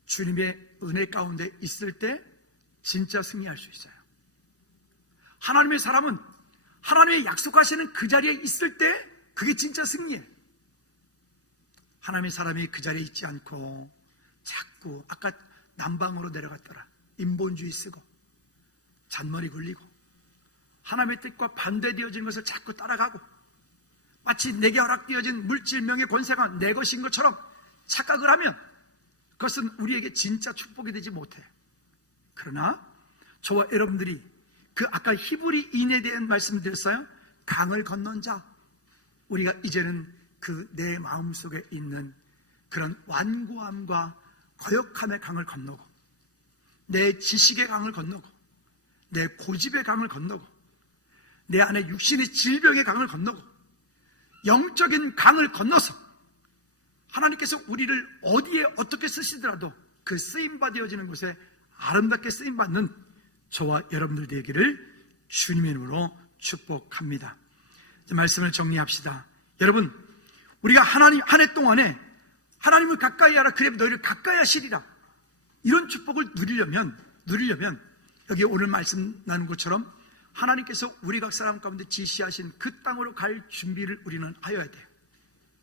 주님의 은혜 가운데 있을 때 진짜 승리할 수 있어요. 하나님의 사람은 하나님의 약속하시는 그 자리에 있을 때 그게 진짜 승리예요. 하나님의 사람이 그 자리에 있지 않고 자꾸 아까 남방으로 내려갔더라. 인본주의 쓰고 잔머리 굴리고 하나님의 뜻과 반대되어지는 것을 자꾸 따라가고 마치 내게 허락되어진 물질, 명예, 권세가 내 것인 것처럼 착각을 하면 그것은 우리에게 진짜 축복이 되지 못해. 그러나 저와 여러분들이 그 아까 히브리인에 대한 말씀드렸어요. 강을 건넌 자, 우리가 이제는 그 내 마음속에 있는 그런 완고함과 거역함의 강을 건너고 내 지식의 강을 건너고 내 고집의 강을 건너고 내 안에 육신의 질병의 강을 건너고 영적인 강을 건너서 하나님께서 우리를 어디에 어떻게 쓰시더라도 그 쓰임받아지는 곳에 아름답게 쓰임받는 저와 여러분들 되기를 주님의 이름으로 축복합니다. 이제 말씀을 정리합시다. 여러분, 우리가 하나님 한 해 동안에 하나님을 가까이 하라, 그래 너희를 가까이 하시리라, 이런 축복을 누리려면 여기 오늘 말씀 나눈 것처럼 하나님께서 우리 각 사람 가운데 지시하신 그 땅으로 갈 준비를 우리는 하여야 돼요.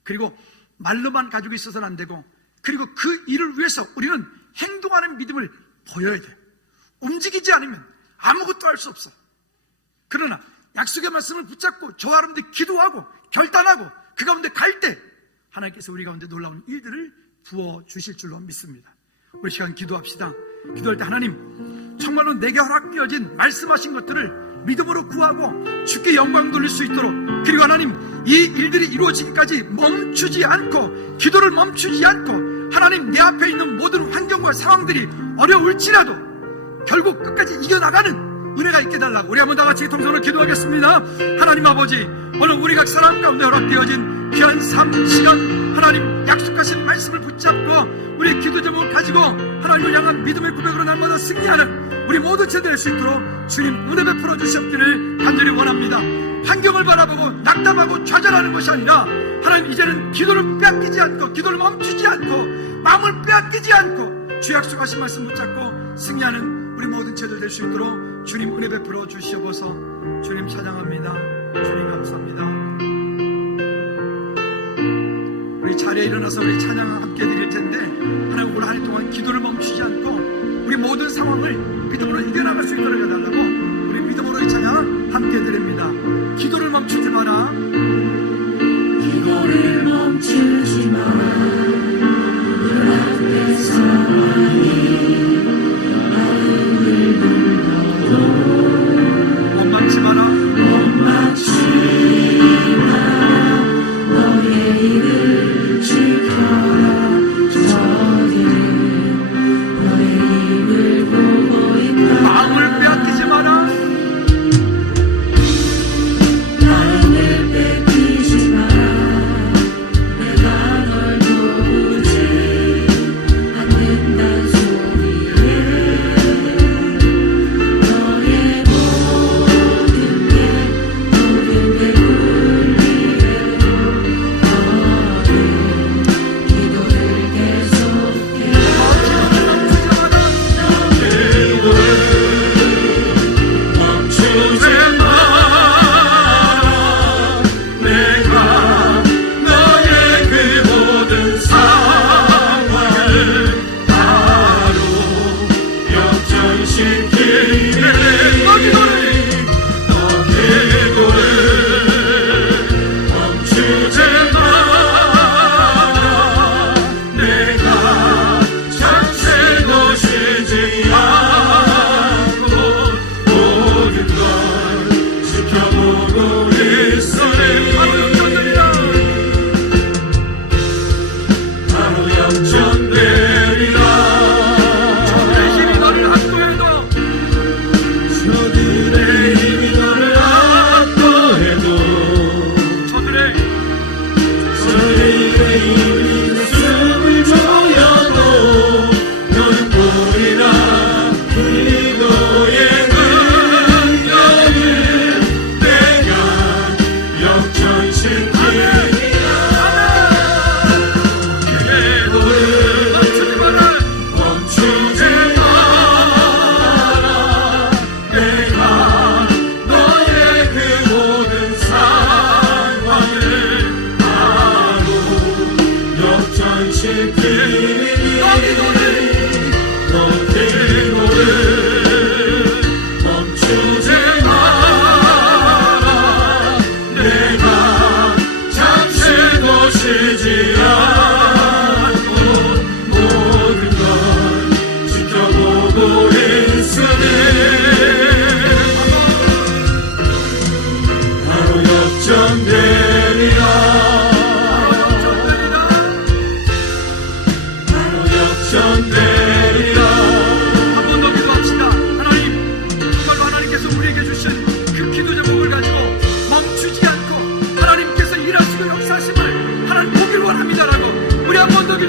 그리고 말로만 가지고 있어서는 안 되고, 그리고 그 일을 위해서 우리는 행동하는 믿음을 보여야 돼요. 움직이지 않으면 아무것도 할 수 없어. 그러나 약속의 말씀을 붙잡고 저와 여러분들 기도하고 결단하고 그 가운데 갈 때 하나님께서 우리 가운데 놀라운 일들을 부어주실 줄로 믿습니다. 우리 시간 기도합시다. 기도할 때 하나님, 정말로 내게 허락되어진 말씀하신 것들을 믿음으로 구하고 주께 영광 돌릴 수 있도록, 그리고 하나님 이 일들이 이루어지기까지 멈추지 않고 기도를 멈추지 않고 하나님 내 앞에 있는 모든 환경과 상황들이 어려울지라도 결국 끝까지 이겨나가는 은혜가 있게 달라고 우리 한번 다같이 통성으로 기도하겠습니다. 하나님 아버지, 오늘 우리 각 사람 가운데 허락되어진 귀한 삶 시간, 하나님 약속하신 말씀을 붙잡고 우리 기도 제목을 가지고 하나님을 향한 믿음의 고백으로 날마다 승리하는 우리 모두 될 수 있도록 주님 은혜 베풀어 주시옵기를 간절히 원합니다. 환경을 바라보고 낙담하고 좌절하는 것이 아니라 하나님 이제는 기도를 빼앗기지 않고 기도를 멈추지 않고 마음을 빼앗기지 않고 주 약속하신 말씀 붙잡고 승리하는 우리 모든 제들 될 수 있도록 주님 은혜 베풀어 주시옵소서. 주님 찬양합니다. 주님 감사합니다. 우리 자리에 일어나서 우리 찬양 함께 드릴 텐데, 하나님 오늘 한 해 동안 기도를 멈추지 않고 우리 모든 상황을 믿음으로 이겨나갈 수 있도록 해달라고 우리 믿음으로 이 찬양 함께 드립니다. 기도를 멈추지 마라. 기도를 멈추지 마라. 늘 앞에 상황이 마음을 불러도 원망치 마라. 원망치 마라. 너의 입을 지켜라. 저들은 너의 입을 보고 있다. 마음을 빼앗기지 마라. 마음을 뺏기지 마라. 내가 널 도우지 않는단 소리에 너의 모든 게 굴리래도 너는 기도를 계속해. 멈추지 마라. 내가 너의 그 모든 상황을 바로 역전시키네. 너 기도를 멈추지 마라. 내가 잠시도 쉬지 않고 모든 걸 지켜보고 있으니 바로 역전되리라. 내 힘이 너를 압도해도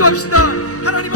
기도합시다. 하나님